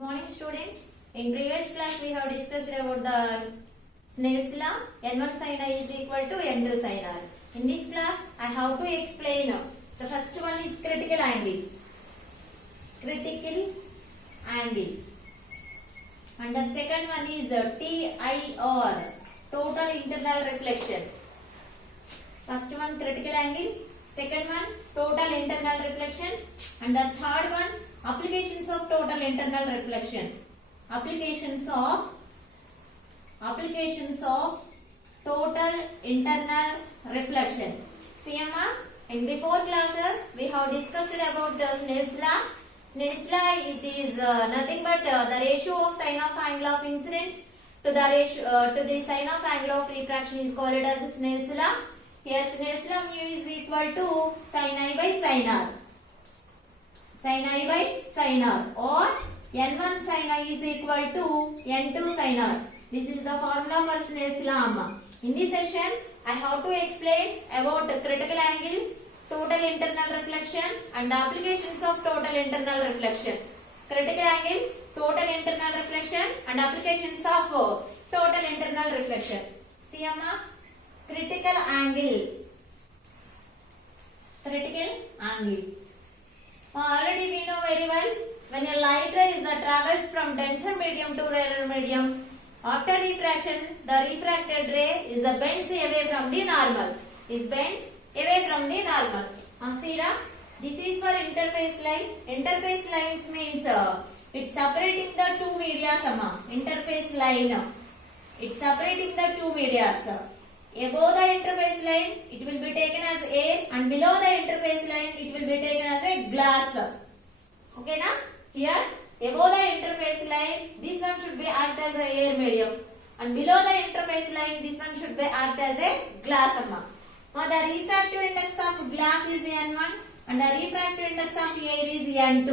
Morning students. In previous class we have discussed about the Snell's law. N1 sin I is equal to N2 sin R. In this class I have to explain the first one is critical angle. Critical angle. And the second one is TIR, total internal reflection. First one critical angle, second one total internal reflections, and the third one applications of total internal reflection. Applications of total internal reflection. See Amma, in before classes we have discussed about the Snell's law. Snell's law, it is nothing but the ratio of sine of angle of incidence to the ratio to the sine of angle of refraction is called as Snell's law. Here Snell's law mu is equal to sin I by sin R. Sin I by sin R, or N1 sin I is equal to N2 sin R. This is the formula for Snell's law. In this session, I have to explain about the critical angle, total internal reflection, and the applications of total internal reflection. Critical angle, total internal reflection, and applications of total internal reflection. See Amma, critical angle. Critical angle. Already we know very well, when a light ray is travels from denser medium to rarer medium, after refraction, the refracted ray is bends away from the normal. Is bends away from the normal. See, this is for interface line. Interface lines means it's separating the two media. Interface line. It's separating the two media. Above the interface line, it will be taken as air, and below the interface line, it will be taken as a glass. Okay, na? Here, above the interface line, this one should be act as a air medium, and below the interface line, this one should be act as a glass. Now, the refractive index of glass is N1, and the refractive index of air is N2.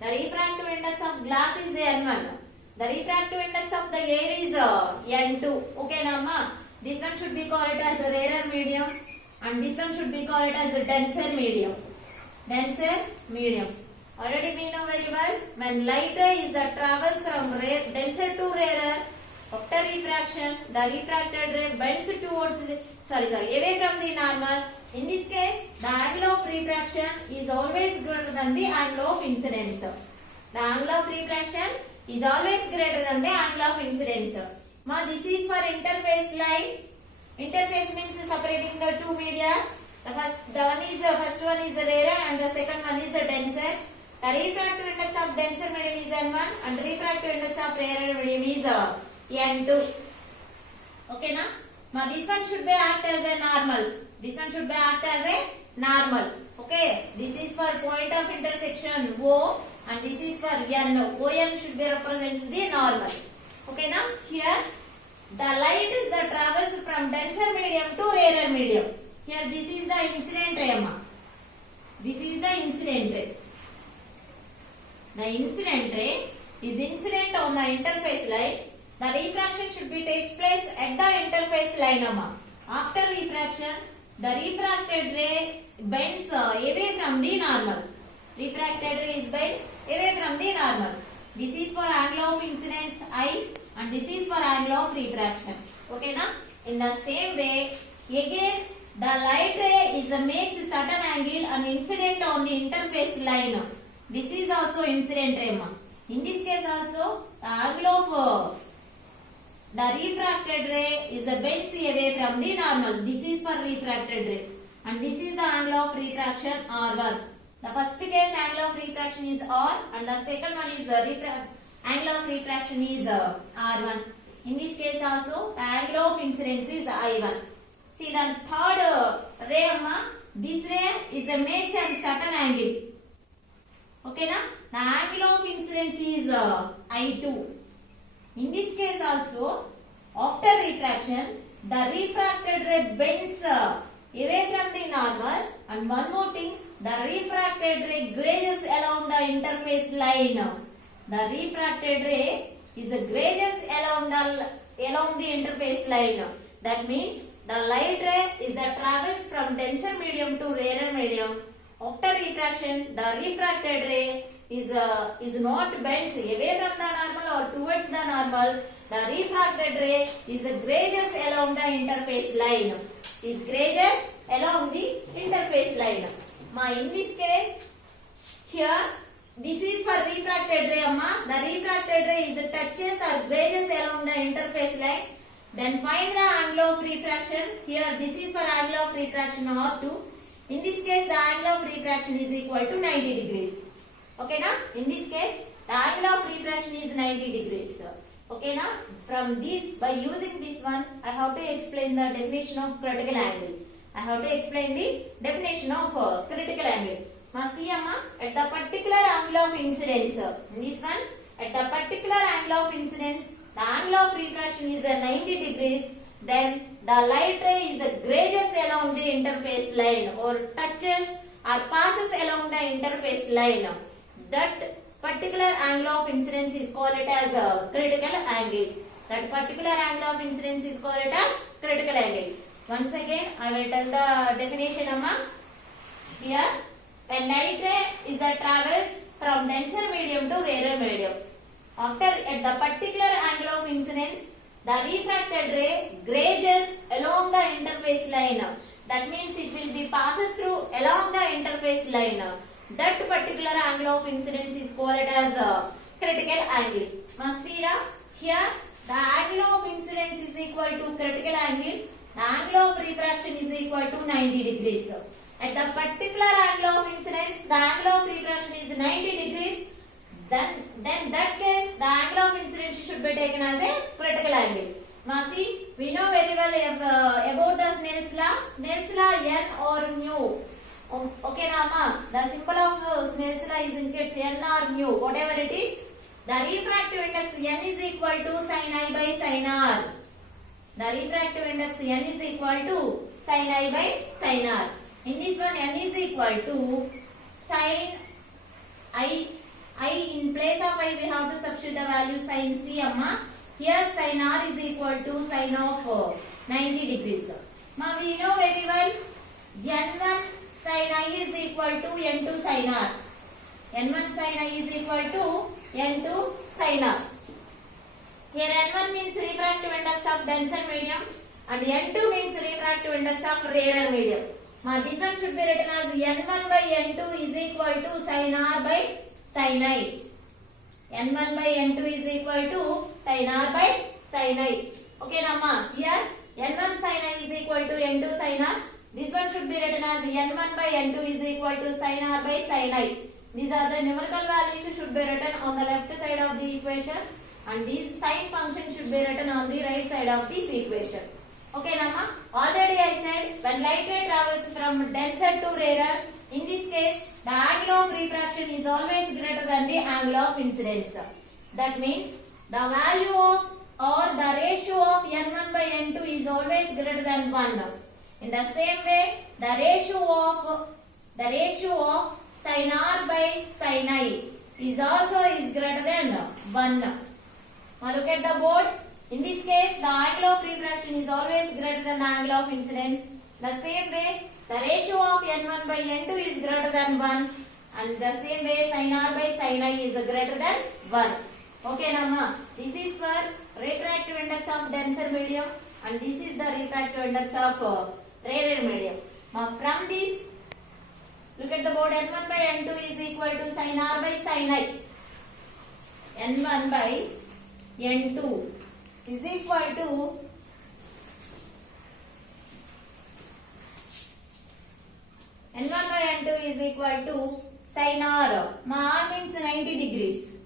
The refractive index of glass is N1. The refractive index of the air is N2. Okay, na, ma? This one should be called as a rarer medium, and this one should be called as a denser medium. Denser medium. Already we know very well, when light ray is travels from denser to rarer, after refraction, the refracted ray bends towards away from the normal. In this case, the angle of refraction is always greater than the angle of incidence. The angle of refraction is always greater than the angle of incidence. Now this is for interface line. Interface means separating the two media. The first one is the rarer, and the second one is the denser. The refractive index of denser medium is N1, and refractive index of rarer medium is N2. Okay, na? Now this one should be act as a normal. This one should be act as a normal. Okay, this is for point of intersection O, and this is for N. ON should be represents the normal. Okay, now here the light is travels from denser medium to rarer medium. Here this is the incident ray. This is the incident ray. The incident ray is incident on the interface line. The refraction should be takes place at the interface line. After refraction, the refracted ray bends away from the normal. Refracted ray is bends away from the normal. This is for angle of incidence I, and this is for angle of refraction. Okay, na? In the same way, again the light ray is makes certain angle and incident on the interface line. This is also incident ray. In this case also, the angle of the refracted ray is bends away from the normal. This is for refracted ray, and this is the angle of refraction R1. The first case angle of refraction is R, and the second one is angle of refraction is R1. In this case also, the angle of incidence is I1. See the third ray, this ray is makes a certain angle. Okay, na? The angle of incidence is I2. In this case also, after refraction, the refracted ray bends away from the normal, and one more thing, the refracted ray grazes along the interface line. The refracted ray is grazes along the interface line. That means the light ray is travels from denser medium to rarer medium. After refraction, the refracted ray is not bent away from the normal or towards the normal, the refracted ray is grazes along the interface line. Is grazes along the interface line. In this case, here this is for refracted ray, amma. The refracted ray is touches or grazes along the interface line. Then find the angle of refraction. Here this is for angle of refraction R2. In this case, the angle of refraction is equal to 90 degrees. Okay na? In this case, the angle of refraction is 90 degrees. Okay na? From this, by using this one, I have to explain the definition of critical angle. I have to explain the definition of critical angle. See amma, at the particular angle of incidence, in this one, at the particular angle of incidence, the angle of refraction is 90 degrees. Then the light ray is grazes along the interface line or touches or passes along the interface line. That particular angle of incidence is called it as a critical angle. That particular angle of incidence is called it as critical angle. Once again, I will tell the definition, amma. Here, when light ray is travels from denser medium to rarer medium. After at the particular angle of incidence, the refracted ray grazes along the interface line. That means it will be passes through along the interface line. That particular angle of incidence is called as a critical angle. See here, the angle of incidence is equal to critical angle. The angle of refraction is equal to 90 degrees. At the particular angle of incidence, the angle of refraction is 90 degrees. Then that case, the angle of incidence should be taken as a critical angle. Now see, we know very well about the Snell's law. Snell's law, N or mu. Okay, Nama. The symbol of Snell's law is indicates N or mu, whatever it is. The refractive index N is equal to sin I by sin R. The refractive index N is equal to sin I by sin R. In this one, N is equal to sin I. In place of I, we have to substitute the value sin C, amma. Here sin R is equal to sin of 90 degrees. Now we know very well N1 sin I is equal to N2 sin R. N1 sin I is equal to N2 sin R. Here N1 means refractive index of denser medium and N2 means refractive index of rarer medium. Now this one should be written as N1 by N2 is equal to sin R by sin I. N1 by N2 is equal to sin R by sin I. Okay, Nama. Here N1 sin I is equal to N2 sin R. This one should be written as N1 by N2 is equal to sin R by sin I. These are the numerical values should be written on the left side of the equation, and this sin function should be written on the right side of this equation. Okay, Nama. Already I said when light ray travels from denser to rarer, in this case, the angle of refraction is always greater than the angle of incidence. That means the value of or the ratio of N1 by N2 is always greater than 1. In the same way, the ratio of sin R by sin I is also greater than 1. Now look at the board. In this case, the angle of refraction is always greater than the angle of incidence. The same way, the ratio of N1 by N2 is greater than 1, and the same way sin R by sin I is greater than 1. Okay, Nama. This is for refractive index of denser medium, and this is the refractive index of rarer medium. Now from this, look at the board. N1 by N2 is equal to sin R by sin I. N1 by N2 is equal to N1 by N2 is equal to sin R. R means 90 degrees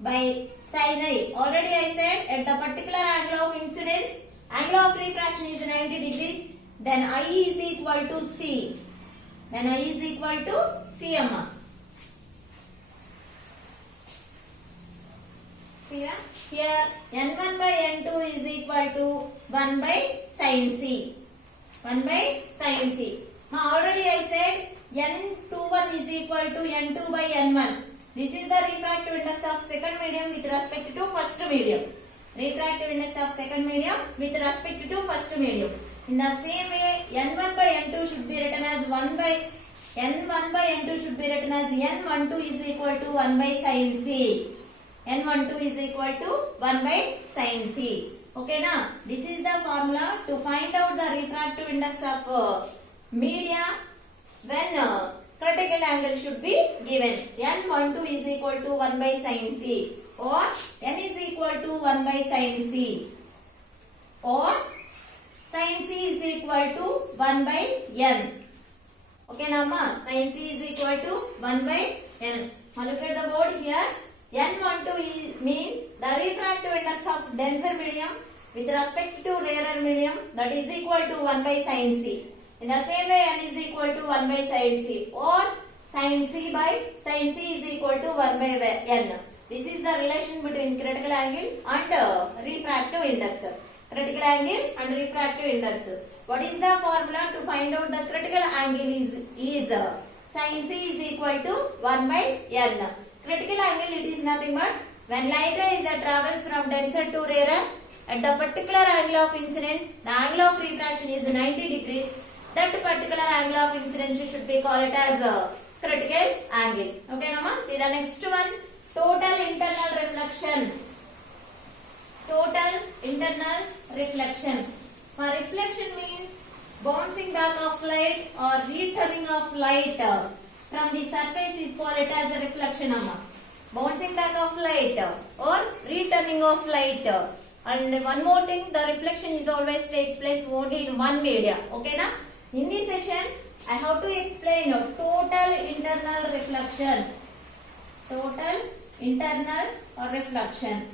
by sin I. Already I said at the particular angle of incidence, angle of refraction is 90 degrees. Then I is equal to C. Then I is equal to C, amma. See here N1 by N2 is equal to 1 by sin C. 1 by sin C. Now already I said N21 is equal to N2 by N1. This is the refractive index of second medium with respect to first medium. Refractive index of second medium with respect to first medium. In the same way, N1 by N2 should be written as 1 by N1 by N2 should be written as N12 is equal to 1 by sin C. N12 is equal to 1 by sin C. Okay na? This is the formula to find out the refractive index of media when critical angle should be given. N12 is equal to 1 by sin C or N is equal to 1 by sin C or sin C is equal to 1 by N. Okay now ma, sin C is equal to 1 by N. Now look at the board here. N12 means the refractive index of denser medium with respect to rarer medium, that is equal to 1 by sin C. In the same way, N is equal to 1 by sin C or sin C is equal to 1 by N. This is the relation between critical angle and refractive index. Critical angle and refractive index. What is the formula to find out the critical angle is sin C is equal to 1 by N. Critical angle, it is nothing but when light rays travels from denser to rarer, at the particular angle of incidence, the angle of refraction is 90 degrees. That particular angle of incidence should be called as critical angle. Okay, Nama? See the next one. Total internal reflection. Total internal reflection. Reflection means bouncing back of light or returning of light from the surface is called as a reflection. Bouncing back of light or returning of light. And one more thing, the reflection is always takes place only in one media. Okay na? In this session, I have to explain total internal reflection. Total internal or reflection.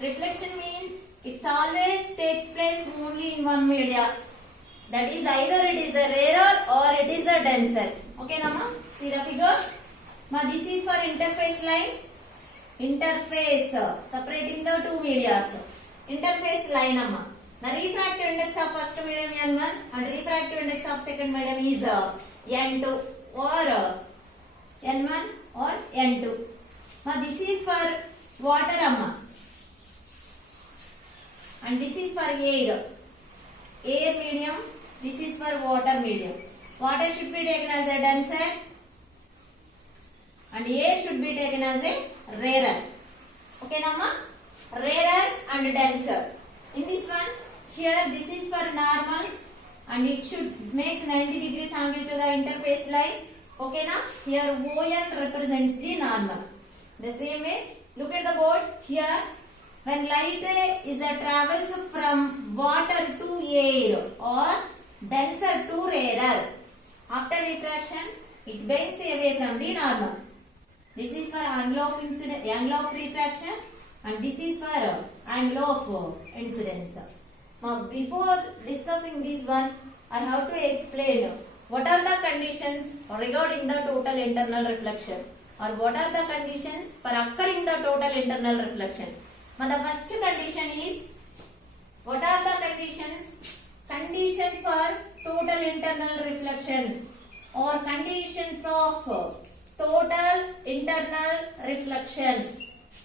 Reflection means it always takes place only in one media. That is either it is a rarer or it is a denser. Okay, Nama? See the figure? Now this is for interface line. Interface separating the two medias. Interface line, Amma. The refractive index of first medium N1 and refractive index of second medium is N2 or N1 or N2. Now this is for water, Amma. And this is for air. Air medium. This is for water medium. Water should be taken as a denser and air should be taken as a rarer. Okay, Nama? Rarer and denser. In this one, here this is for normal and it should make 90 degrees angle to the interface line. Okay, na? Here ON represents the normal. The same way, look at the board here. When light ray is travels from water to air or denser to rarer, after refraction, it bends away from the normal. This is for angle of refraction and this is for angle of incidence. Now, before discussing this one, I have to explain what are the conditions regarding the total internal reflection or what are the conditions for occurring the total internal reflection. Now, the first condition is, what are the conditions? Condition for total internal reflection or conditions of total internal reflection.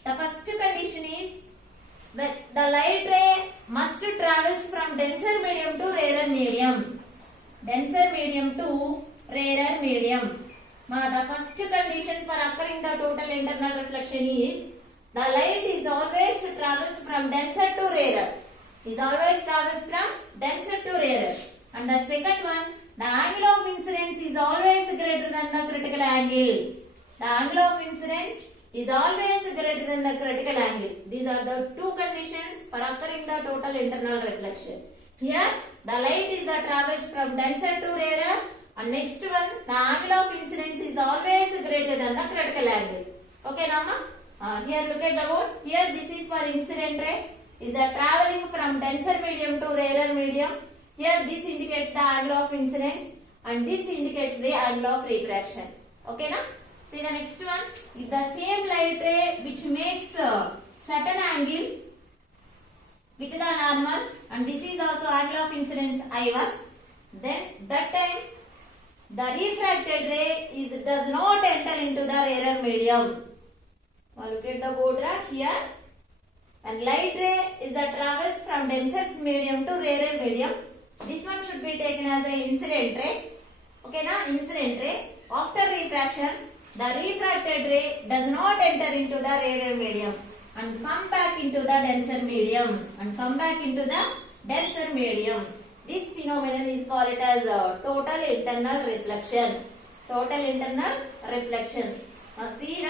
The first condition is that the light ray must travels from denser medium to rarer medium. Denser medium to rarer medium. Now, the first condition for occurring the total internal reflection is the light is always travels from denser to rarer. Is always travels from denser to rarer. And the second one, the angle of incidence is always greater than the critical angle. The angle of incidence is always greater than the critical angle. These are the two conditions for occurring the total internal reflection. Here, the light is travels from denser to rarer, and next one, the angle of incidence is always greater than the critical angle. Okay, Nama? Here look at the board. Here this is for incident ray. Is traveling from denser medium to rarer medium. Here this indicates the angle of incidence and this indicates the angle of refraction. Okay, na? See the next one. If the same light ray which makes certain angle with the normal and this is also angle of incidence I1, then that time the refracted ray does not enter into the rarer medium. Now look at the board here. And light ray is travels from denser medium to rarer medium. This one should be taken as an incident ray. Okay. Okay na? Incident ray. After refraction, the refracted ray does not enter into the radial medium and come back into the denser medium. This phenomenon is called as total internal reflection. Now see,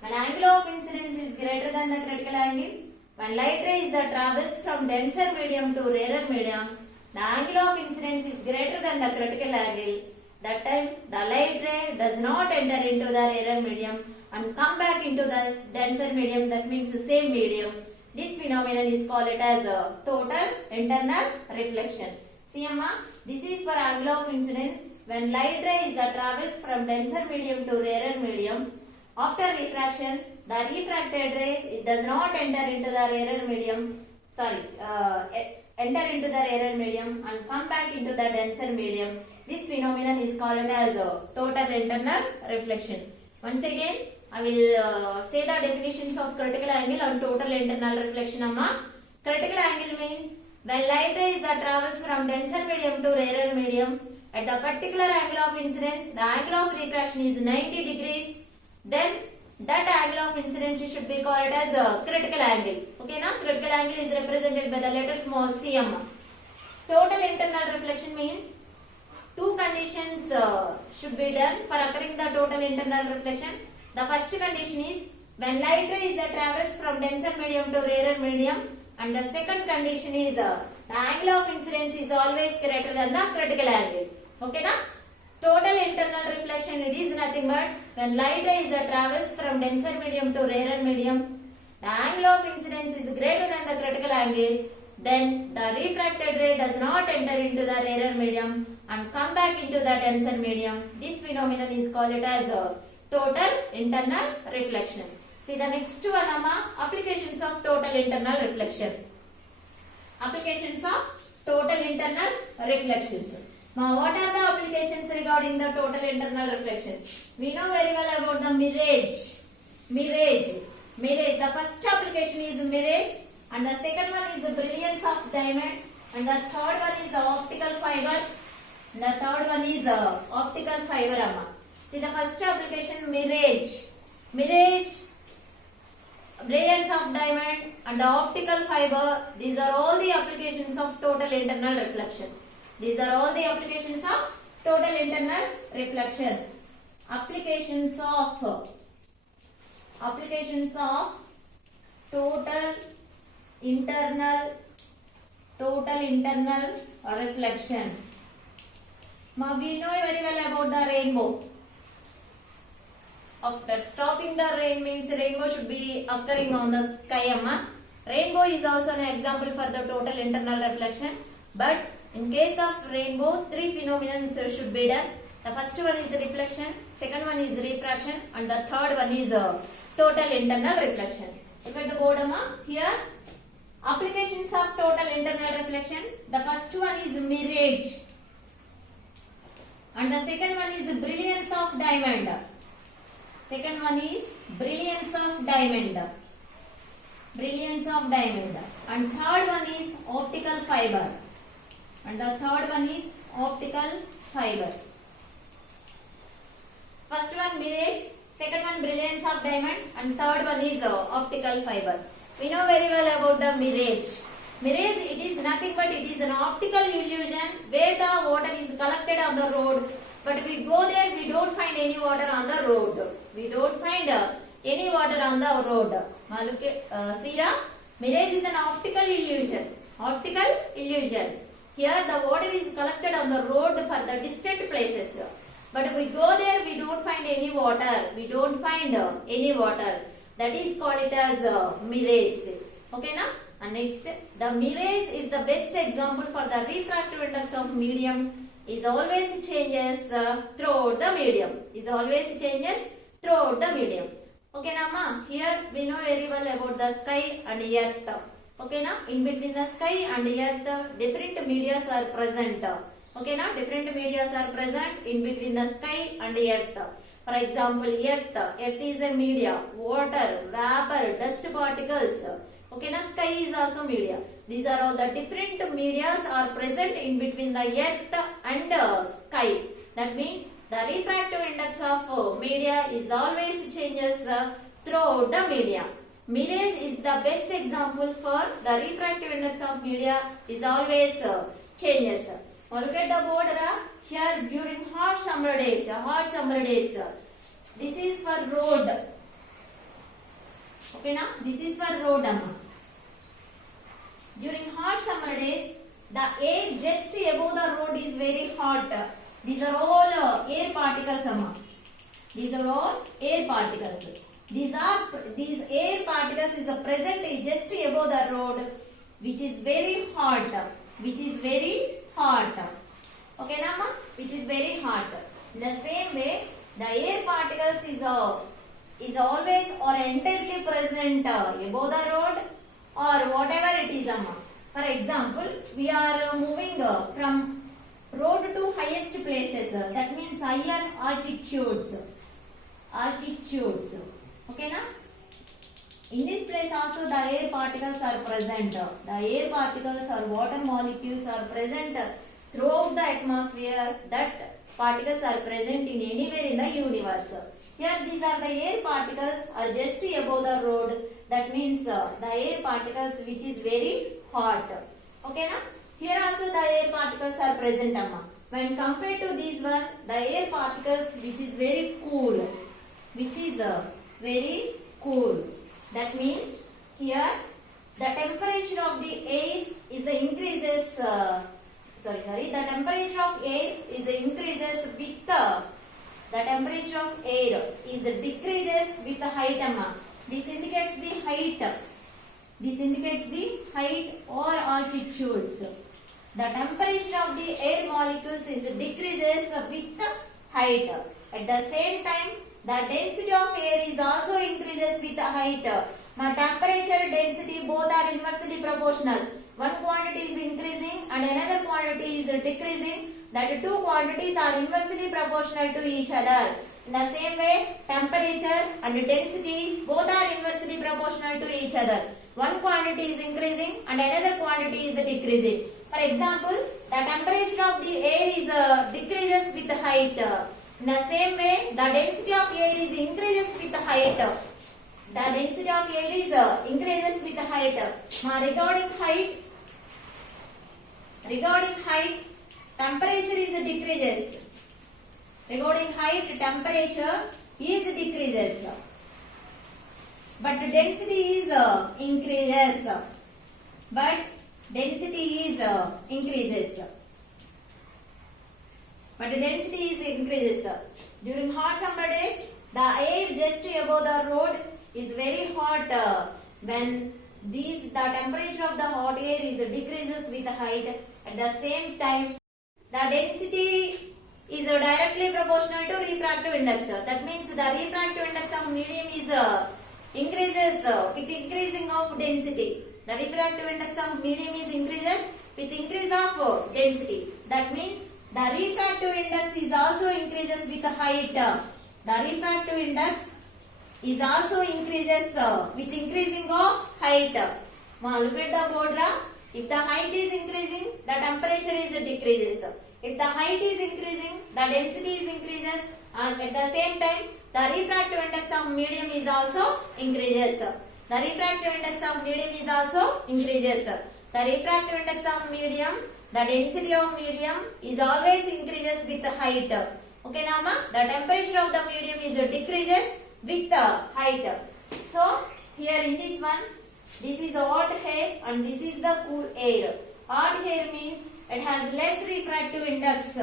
when angle of incidence is greater than the critical angle, when light ray travels from denser medium to rarer medium, the angle of incidence is greater than the critical angle. That time the light ray does not enter into the rarer medium and come back into the denser medium, that means the same medium. This phenomenon is called as total internal reflection. See amma, this is for angle of incidence when light ray travels from denser medium to rarer medium. After refraction, the refracted ray does not enter into the rarer medium. Enter into the rarer medium and come back into the denser medium. This phenomenon is called as total internal reflection. Once again, I will say the definitions of critical angle and total internal reflection. Amma, critical angle means when light ray travels from denser medium to rarer medium, at the particular angle of incidence, the angle of refraction is 90 degrees. Then that angle of incidence should be called as critical angle. Okay na? Critical angle is represented by the letter small cm. Total internal reflection means two conditions should be done for occurring the total internal reflection. The first condition is when light ray travels from denser medium to rarer medium, and the second condition is the angle of incidence is always greater than the critical angle. Okay na? Total internal reflection, it is nothing but when light ray travels from denser medium to rarer medium, the angle of incidence is greater than the critical angle, then the refracted ray does not enter into the rarer medium and come back into the denser medium. This phenomenon is called as total internal reflection. See the next one, amma, applications of total internal reflection. Applications of total internal reflections. Now, what are the applications regarding the total internal reflection? We know very well about the mirage. The first application is mirage, and the second one is the brilliance of diamond, and the third one is the optical fiber. Amma. See the first application, mirage, brilliance of diamond, and the optical fiber. These are all the applications of total internal reflection. Applications of total internal reflection. Applications of total internal reflection. Now we know very well about the rainbow. After stopping the rain means rainbow should be occurring on the sky. Amma. Rainbow is also an example for the total internal reflection. But in case of rainbow, three phenomena should be done. The first one is reflection, second one is refraction, and the third one is total internal reflection. Look at the board, amma. Here, applications of total internal reflection. The first one is mirage, and the second one is brilliance of diamond. And third one is optical fiber. First one mirage, second one brilliance of diamond, and third one is optical fiber. We know very well about the mirage. Mirage, it is nothing but it is an optical illusion where the water is collected on the road, but we go there, we don't find any water on the road. Now look at, mirage is an optical illusion. Here the water is collected on the road for the distant places. But we go there, we don't find any water. That is called it as mirage. Okay na? And next, the mirage is the best example for the refractive index of medium is always changes throughout the medium. Okay na ma? Here we know very well about the sky and earth. Okay na? In between the sky and earth, different medias are present. Okay na? Different medias are present in between the sky and earth. For example, earth is a media, water, vapor, dust particles. Okay na? Sky is also media. These are all the different medias are present in between the earth and sky. That means the refractive index of media is always changes throughout the media. Mirage is the best example for the refractive index of media is always changes. Look at the board here during hot summer days. This is for road. Okay, now this is for road. During hot summer days, the air just above the road is very hot. These are all air particles. These are all air particles. These air particles is present just above the road, which is very hot. Okay, Nama? Which is very hot. In the same way, the air particles is always or entirely present above the road or whatever it is. For example, we are moving from road to highest places. That means higher altitudes. Okay, na? In this place also the air particles are present. The air particles or water molecules are present throughout the atmosphere. That particles are present in anywhere in the universe. Here these are the air particles are just above the road. That means the air particles which is very hot. Okay, na? Here also the air particles are present. When compared to these one, the air particles which is very cool. That means here the temperature of the air is increases. The temperature of air is increases with the temperature of air is decreases with the height. This indicates the height or altitudes. The temperature of the air molecules is decreases with the height. At the same time, the density of air is also increases with the height. Now, temperature density both are inversely proportional. One quantity is increasing and another quantity is decreasing. That two quantities are inversely proportional to each other. In the same way, temperature and density both are inversely proportional to each other. One quantity is increasing and another quantity is decreasing. For example, the temperature of the air is decreases with height. In the same way, the density of air is increases with height. The density of air is increases with height. Now, regarding height, temperature is decreases. Regarding height, temperature is decreases. But density is increases. During hot summer days, the air just above the road is very hot. When the temperature of the hot air is decreases with height, at the same time, the density is directly proportional to refractive index. That means the refractive index of medium is increases with increasing of density. The refractive index of medium is increases with increase of density. That means the refractive index is also increases with height. The refractive index is also increases with increasing of height. Now look at the board. If the height is increasing, the temperature is decreases. If the height is increasing, the density is increases, and at the same time, the refractive index of medium is also increases. The refractive index of medium is also increases. The refractive index of medium, the density of medium is always increases with the height. Okay, now the temperature of the medium is decreases with the height. So here in this one, this is hot air and this is the cool air. Hot air means it has less refractive index.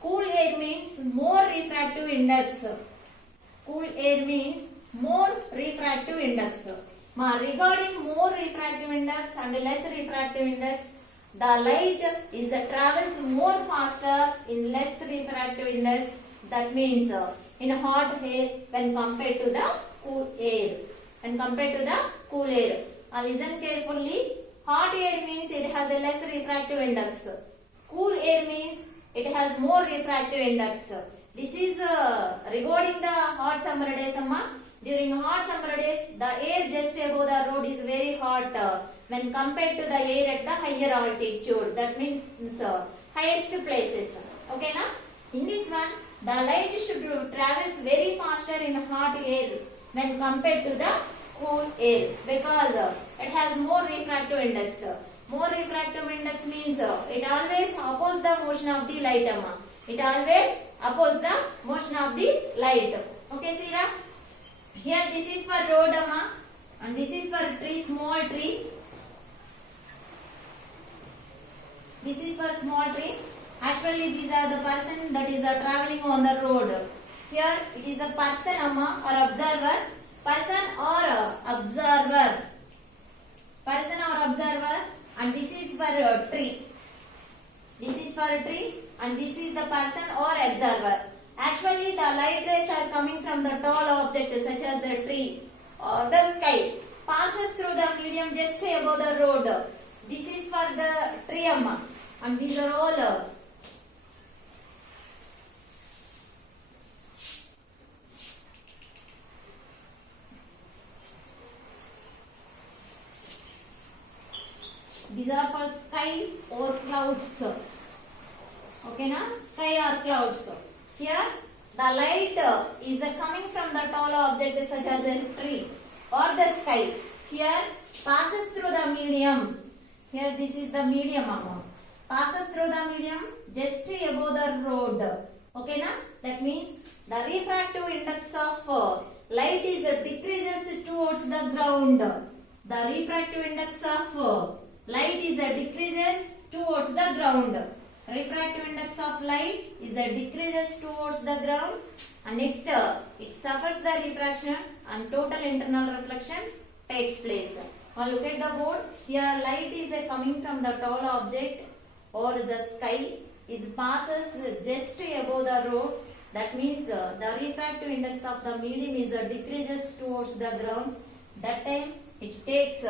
Cool air means more refractive index. Regarding more refractive index and less refractive index, the light travels more faster in less refractive index. That means in hot air when compared to the cool air. Listen carefully. Hot air means it has a less refractive index. Cool air means it has more refractive index. This is regarding the hot summer days. During hot summer days, the air just above the road is very hot when compared to the air at the higher altitude. That means highest places. Okay na? In this one, the light should travels very faster in hot air when compared to the cool air because it has more refractive index. More refractive index means it always opposes the motion of the light. It always opposes the motion of the light. Okay, Sira? Here this is for road and this is for tree, small tree. This is for small tree. Actually, these are the person that is traveling on the road. Here it is a person or observer. Person or observer. Person or observer. And this is for a tree. This is for a tree and this is the person or observer. Actually, the light rays are coming from the tall object such as the tree or the sky. Passes through the medium just above the road. This is for the tree and these are all these are for sky or clouds. Okay na? Sky or clouds. Here the light is coming from the tall object such as a tree or the sky. Here passes through the medium. Here this is the medium passes through the medium just above the road. Okay na? That means the refractive index of light is decreases towards the ground. The refractive index of light is decreases towards the ground. Refractive index of light is decreases towards the ground and next it suffers the refraction and total internal reflection takes place. Now look at the board. Here light is coming from the tall object or the sky is passes just above the road. That means the refractive index of the medium is decreases towards the ground. That time it takes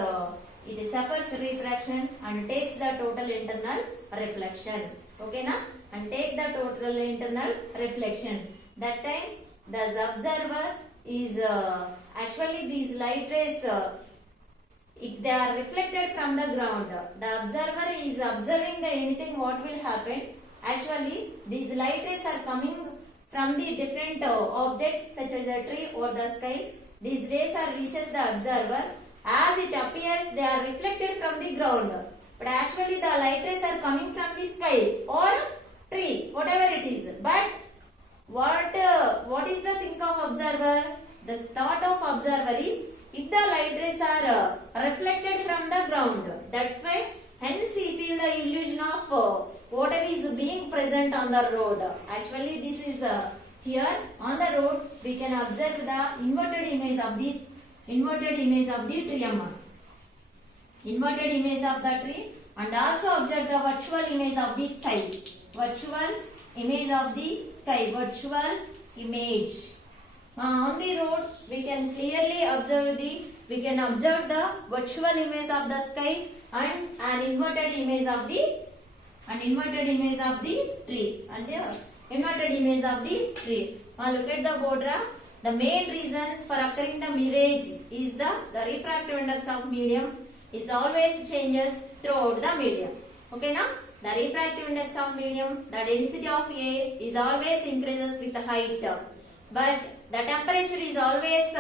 it suffers refraction and takes the total internal reflection. Okay na? And take the total internal reflection. That time the observer is actually these light rays if they are reflected from the ground, the observer is observing the anything what will happen. Actually these light rays are coming from the different object such as a tree or the sky. These rays are reaches the observer. As it appears they are reflected from the ground. But actually the light rays are coming from the sky or tree, whatever it is. But what is the think of observer? The thought of observer is if the light rays are reflected from the ground. That's why hence he feel the illusion of whatever is being present on the road. Actually this is here on the road we can observe the inverted image of this. Inverted image of the tree inverted image of the tree and also observe the virtual image of the sky. Virtual image of the sky. Virtual image. On the road we can clearly observe the virtual image of the sky and an inverted image of the tree and the inverted image of the tree. Now look at the board. The main reason for occurring the mirage is the refractive index of medium is always changes throughout the medium. Okay na? The refractive index of medium, the density of air is always increases with the height. But the temperature is always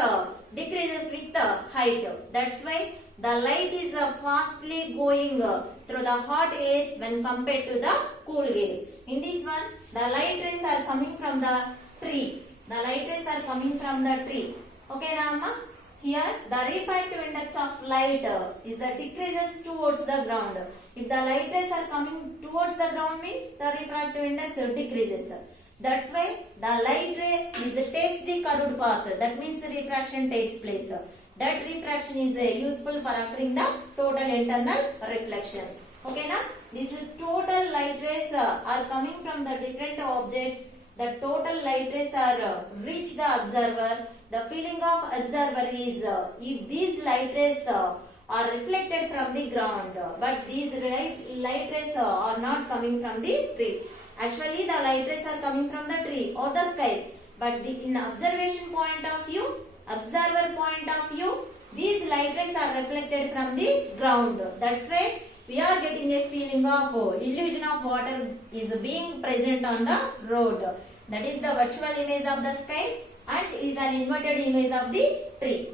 decreases with the height. That's why the light is fastly going through the hot air when compared to the cool air. In this one, the light rays are coming from the tree. The light rays are coming from the tree. Okay, Nama? Here, the refractive index of light is the decreases towards the ground. If the light rays are coming towards the ground means the refractive index decreases. That's why the light ray takes the curved path. That means the refraction takes place. That refraction is useful for occurring the total internal reflection. Okay, na? These total light rays are coming from the different object. The total light rays are reach the observer. The feeling of observer is if these light rays are reflected from the ground, but these light rays are not coming from the tree. Actually, the light rays are coming from the tree or the sky, but in observation point of view, observer point of view, these light rays are reflected from the ground. That's why we are getting a feeling of illusion of water is being present on the road. That is the virtual image of the sky and is an inverted image of the tree.